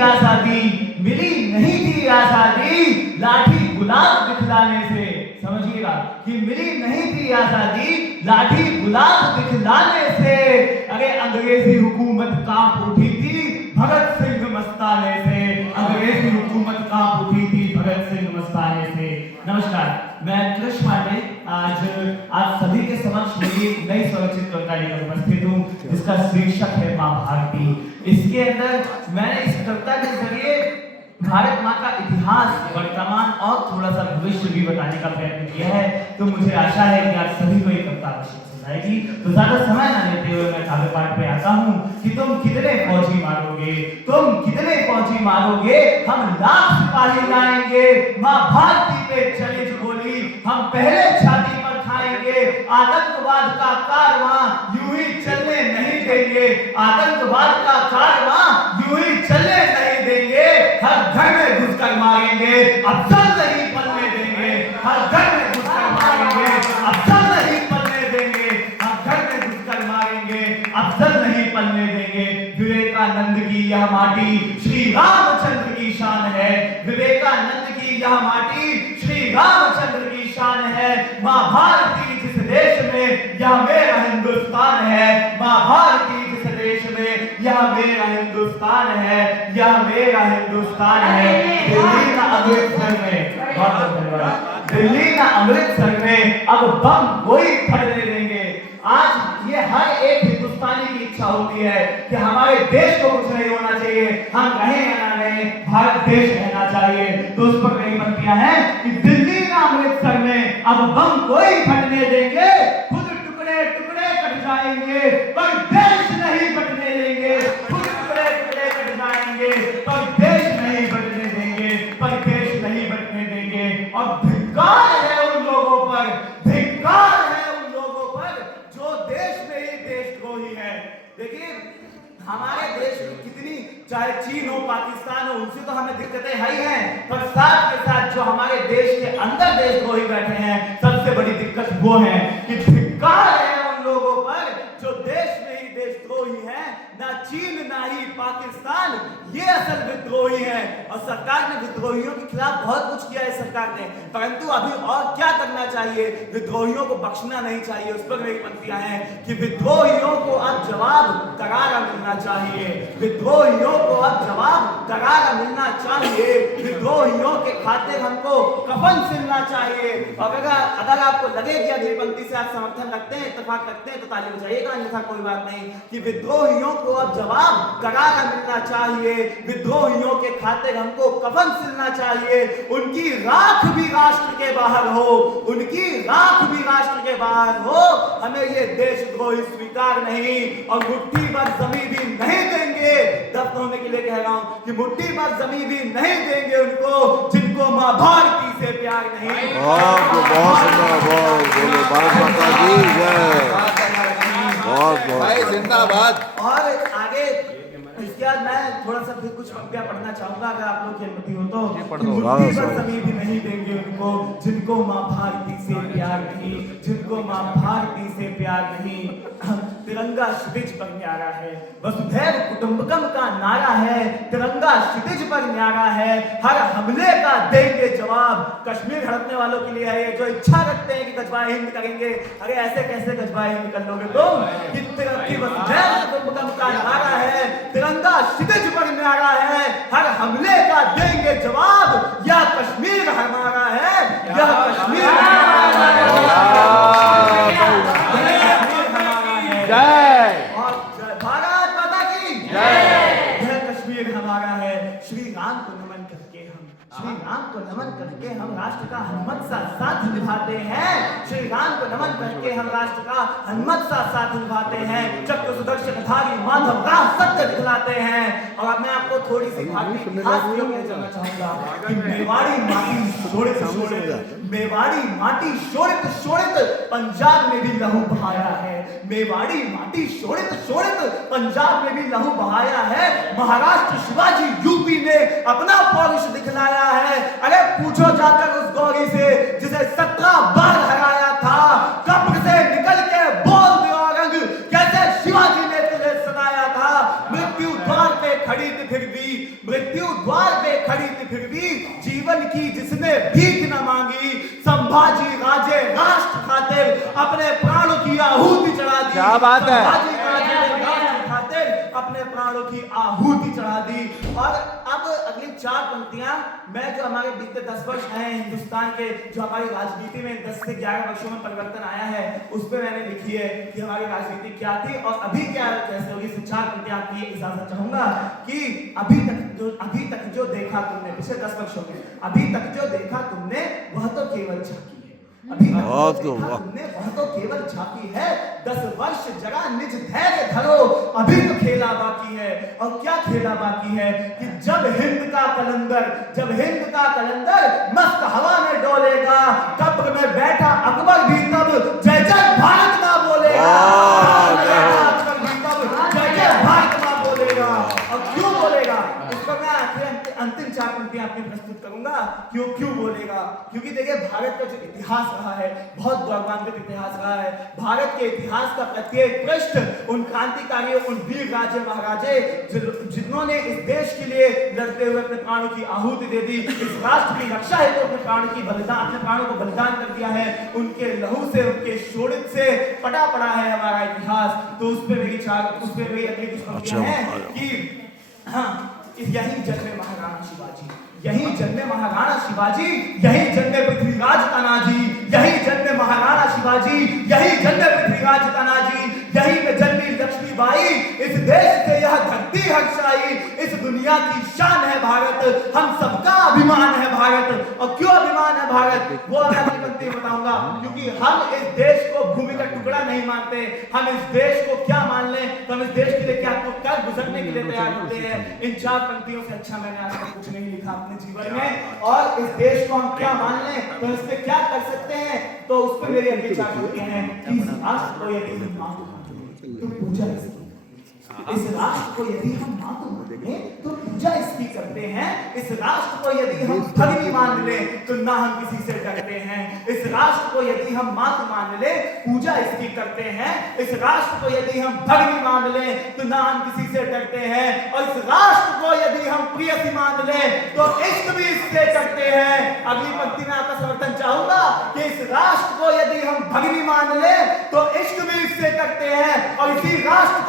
आजादी, मिली नहीं थी आजादी लाठी गुलाब दिखलाने से। समझिएगा कि मिली नहीं थी आजादी लाठी गुलाब दिखलाने से। अरे अंग्रेजी हुकूमत कांप उठी थी भगत सिंह मस्ताने से। अंग्रेजी हुकूमत कांप उठी थी भगत सिंह मस्ताने से। नमस्कार, मैं कृष्ण पांडे आज आप सभी के समक्ष मेरी एक नई स्वरचित कविता लेकर उपस्थित हूँ जिसका शीर्षक है मां भारती। इसके अंदर मैंने इस कविता के जरिए भारत माँ का इतिहास, वर्तमान और थोड़ा सा भविष्य भी बताने का प्रयत्न किया है। तो मुझे आशा है कि आप सभी को ये कविता अवश्य पसंद आएगी। तो ज्यादा समय न लेते हुए मैं काव्य पाठ पे आता हूँ कि तुम कितने फौजी मारोगे, तुम कितने फौजी मारोगे, हम लाख सिपाही लाएंगे। मां भारती पे चली जो गोली हम पहले छाती पर खाएंगे। आतंकवाद का कारवां यूं ही चलने नहीं देंगे। आतंकवाद का कारवां यूं ही चलने नहीं देंगे। हर घर में घुसकर मारेंगे, अफसर नहीं पलने देंगे। हर घर में घुसकर मारेंगे, अफसर नहीं पलने देंगे। हर घर में घुसकर मारेंगे, अफसर नहीं पलने देंगे। विवेकानंद की यह माटी श्री रामचंद्र की शान है। विवेकानंद की यह माटी श्री रामचंद्र की शान है। मां भारती जिस देश में यह मेरा हिंदुस्तान है। मां भारती जिस देश में यह मेरा हिंदुस्तान है, यह मेरा हिंदुस्तान है। दिल्ली ना अमृतसर में, बहुत बहुत धन्यवाद। दिल्ली ना अमृतसर में अब बम कोई फटने देंगे। आज ये हर एक हिंदुस्तानी की इच्छा होती है कि हमारे देश को कुछ नहीं होना चाहिए, हम रहें या ना रहें, भारत देश रहना चाहिए। तो उस पर मेरी पंक्तियां हैं कि दिल्ली ना अमृतसर में अब बम कोई फटने देंगे। खुद टुकड़े टुकड़े कट जाएंगे पर देश नहीं बटने देंगे। खुद टुकड़े टुकड़े कट जाएंगे पर देश नहीं बटने देंगे, पर देश नहीं बटने देंगे। और धिक्कार है उन लोगों पर, धिक्कार है उन लोगों पर जो देश में ही देशद्रोही है। देखिए हमारे देश में कितनी, चाहे चीन हो, पाकिस्तान हो, उनसे तो हमें दिक्कतें है ही हैं, पर साथ के साथ जो हमारे देश के अंदर देशद्रोही बैठे हैं, सबसे बड़ी दिक्कत वो है कि धिक्कार है उन लोगों पर जो देश में ही देशद्रोही है। ना चीन ना ही पाकिस्तान, ये असल विद्रोही है। और सरकार ने विद्रोहियों के खिलाफ बहुत कुछ किया है सरकार ने, परंतु अभी और क्या करना चाहिए? विद्रोहियों को बख्शना नहीं चाहिए। उस पर मेरी पंक्तियां हैं कि विद्रोहियों को अब जवाब करारा मिलना चाहिए। विद्रोहियों को अब जवाब करारा मिलना चाहिए। विद्रोहियों के खाते हमको कफन सिलना चाहिए। और अगर आपको लगे कि अगली पंक्ति से आप समर्थन रखते हैं, इत्तेफाक रखते हैं, तो ताली बजाइएगा, अन्यथा कोई बात नहीं। कि विद्रोहियों को अब जवाब करारा मिलना चाहिए। विद्रोहियों के खातिर हमको कफन सिलना चाहिए। उनकी राख भी राष्ट्र के बाहर हो, उनकी राख भी राष्ट्र के बाहर हो। हमें ये देशद्रोही स्वीकार नहीं, और मुट्ठी भर जमीन भी नहीं देंगे। दफ्न होने के लिए कह रहा हूं कि मुट्ठी भर जमीन भी नहीं देंगे उनको जिनको मां भारती से प्यार नहीं। जिंदाबाद। और आगे इसके बाद मैं थोड़ा सा फिर कुछ पंक्तियां पढ़ना चाहूंगा अगर आप लोग की अनुमति हो तो। मुट्ठी भर जमीन भी नहीं देंगे उनको जिनको मां भारती से प्यार नहीं, जिनको मां भारती से प्यार नहीं। तिरंगा क्षितिज पर न्यारा है, वसुधैव कुटुंबकम का नारा है। तिरंगा क्षितिज पर न्यारा है, हर हमले का देंगे जवाब। कश्मीर हड़पने वालों के लिए है ये, जो इच्छा रखते हैं कि गजवाए हिंद करेंगे। अरे ऐसे कैसे गजवाए हिंद कर लोगे तुम? कि वसुधैव कुटुंबकम का नारा है, तिरंगा क्षितिज पर न्यारा है, हर हमले का देंगे जवाब। यह कश्मीर हमारा है, यह कश्मीर हमारा जय और भारत माता की जय। यह कश्मीर हमारा है। श्री राम को नमन करके हम, श्री राम को नमन करके हम राष्ट्र का हनुमत सा साथ निभाते हैं। श्री राम को नमन करके हम राष्ट्र का हनुमत सा साथ निभाते हैं। चक्र सुदर्शन धारी माधव का सत्य दिखलाते हैं। और अब मैं आपको थोड़ी सी भारतीय इतिहास के लिए जानना चाहूंगा कि मेवाड़ी माटी शोणित शोणित, मेवाड़ी माटी शोणित शोणित पंजाब में भी लहू बहाया है। मेवाड़ी माटी शोणित शोणित पंजाब में भी लहू बहाया है। महाराष्ट्र शिवाजी यूपी ने अपना पौरुष दिखलाया है। अरे पूछो जाकर उस गौरी से जिसे 17 बार हराया था, कब्र से निकल के बोल दो औरंग कैसे शिवाजी ने तुझे सताया था। मृत्यु द्वार पे खड़ी थी फिर भी मृत्यु द्वार पे खड़ी थी फिर भी जीवन की जिसने भीख न मांगी, संभाजी राजे राष्ट्र खातिर अपने प्राणों की आहुति चढ़ा दी। क्या बात है? संभाजी राजे ने राष्ट्र खातिर अपने प्राणों की आहुति चढ़ा दी। और अब अगली 4 पंक्तियां मैं जो हमारे बीते 10 वर्ष हैं हिंदुस्तान के, जो हमारी राजनीति में 10 से 11 वर्षों में परिवर्तन आया है, उस पर मैंने लिखी है कि हमारी राजनीति क्या थी और अभी क्या कैसे होगी। 4 पंक्तियां आपकी इजाजत चाहूंगा कि अभी तक जो देखा तुमने पिछले 10 वर्षों में, अभी तक जो देखा तुमने वह तो केवल झांकी है। अभी तक जो देखा तुमने वह तो केवल झांकी है। 10 वर्ष जरा निज धैर्य धरो, अभी तो खेला बाकी है। और क्या खेला बाकी है कि जब हिंद का कलंदर मस्त हवा में डोलेगा, कब्र में बैठा अकबर भी तब जय जय भारत मां बोलेगा। अकबर भी तब जय जय भारत मां बोलेगा। और क्यों बोलेगा उसको मैं अंतिम 4 पंक्तियां आपके प्रस्तुत करूंगा। क्यों बोलेगा? क्योंकि देखिए भारत का जो इतिहास रहा है बहुत गौरवान्वित इतिहास रहा है। भारत के इतिहास का प्रत्येक पृष्ठ उन क्रांतिकारियों, उन वीर राजे महाराजे जिन्होंने इस देश के लिए लड़ते हुए अपने प्राणों की आहुति दे दी, इस राष्ट्र की रक्षा हेतु अपने प्राणों को बलिदान कर दिया है, उनके लहू से, उनके शोणित से पटा पड़ा है हमारा इतिहास। तो उस पर मेरी अगली कुछ पंक्तियां हैं कि हाँ, यही जन्मे महाराणा शिवाजी, यही जन्मे महाराणा शिवाजी, यही जन्मे पृथ्वीराज तानाजी, यही जन्मे महाराणा शिवाजी, यही जन्मे पृथ्वीराज तानाजी, यही में जन्मी लक्ष्मीबाई। इस देश से यह धरती हर्षाई, इस दुनिया की शान है भारत, हम सबका अभिमान है भारत। और क्यों अभिमान है भारत वो अगली पंक्ति बताऊंगा। क्योंकि हम इस देश को भूमि का टुकड़ा नहीं मानते, हम इस देश को क्या मान लें तो हम इस देश के लिए क्या गुजरने के लिए तैयार होते हैं। इन 4 पंक्तियों से अच्छा मैंने आज तक कुछ नहीं लिखा अपने जीवन में। और इस देश को हम क्या मान लें तो इससे क्या कर सकते हैं, तो उस पर मेरी अगली 4 पंक्तियां हैं कि इस राष्ट्र को यदि हम मां तो पूजा इसकी, इस राष्ट्र को यदि हम मां तो पूजा इसकी करते हैं। इस राष्ट्र को यदि हम भगनी मान ले तो ना हम किसी से डरते हैं। इस राष्ट्र को यदि हम मात मान ले पूजा इसकी करते हैं। इस राष्ट्र को यदि हम भगनी मान ले तो ना हम किसी से डरते हैं। और इस राष्ट्र को यदि हम प्रियसी मान ले तो इश्क भी इससे करते हैं। अगली पंक्ति में आपका समर्थन चाहूंगा कि इस राष्ट्र को यदि हम भगनी मान ले तो इश्क भी इससे करते हैं। और इसी राष्ट्र